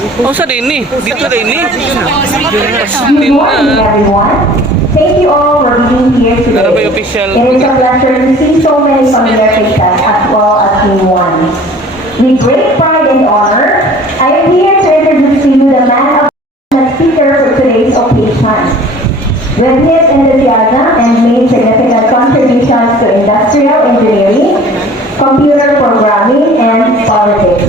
Oh, sa din ni. Dito rin ni. Good morning, everyone. Thank you all for being here today. Ano ba yung official? It is a pleasure to see so many familiar faces as well as new ones. With great pride and honor, I am here to introduce to you the man of the speaker for today's occasion. With his enthusiasm and made significant contributions to industrial engineering, computer programming, and politics.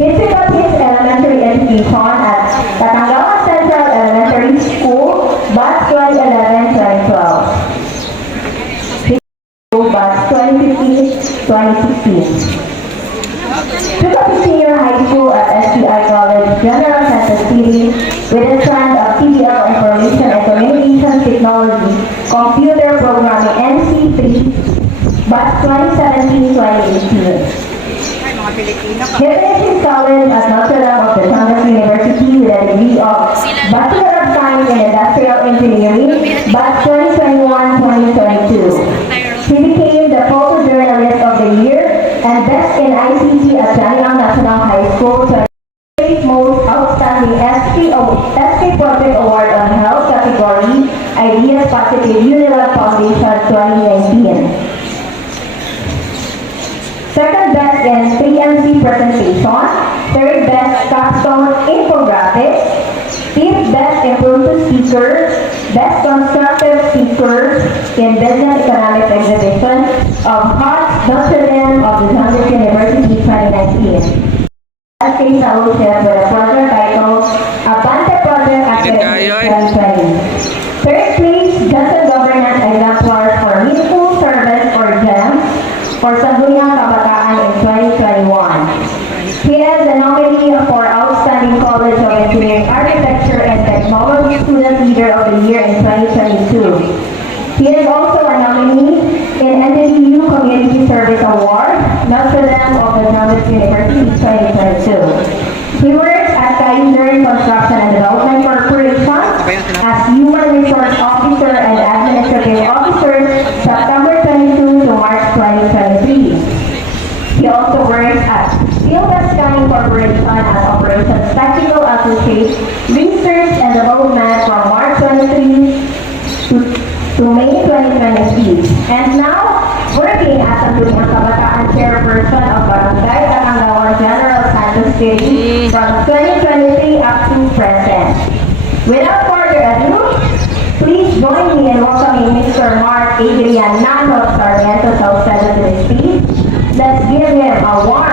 He took up his elementary education at Batangawan Central Elementary School, batch 2011-2012. Batch 2015-2016. Took up his senior high school at SPI College, General Santos City, with a strand of PBL Information and Communications Technology, Computer Programming NC3, batch 2017-2018. He finished his college at Notre Dame of the Science University with a degree of Bachelor of Science in Industrial Engineering, batch 2021-2022. He became the Photojournalist of the Year and Best in ICT at Daniel National High School to the most outstanding SP Project Award on Health category, Ideas Positive Unilab Foundation 2019. Second best in 3MC presentation, third best capstone infographics, fifth best improved speaker, best constructive speaker in business economics exhibition of Hart Notre Dame of the Science University 2019. Last case fellowship with a project titled Abante Project Academic 2020. Third place, Just and Governance Exemplar for Meaningful Service or GEM for Sangguniang Kabataan in 2021. He is the nominee for Outstanding College of Engineering, Architecture, and Technology Student Leader of the Year in 2022. He is also a nominee in NDU Community Service Award, Notre Dame of the Science University 2022. He works at Kaiser Construction and Development Corporation as Human Resource Officer and Administrative Officer September 22 to March 2023. He also works at Steelwest Scanning Corporation as Operations Technical Associate, Research and Development from March 23 to May 2023. And now, working as a Sangguniang Kabataan Chairperson of Barangay Batangawan General Santos City from 2023 up to present. Without further ado, please join me in welcoming Mr. Mark Adrian Nano Sarmiento Salcedo to the stage. Let's give him a warm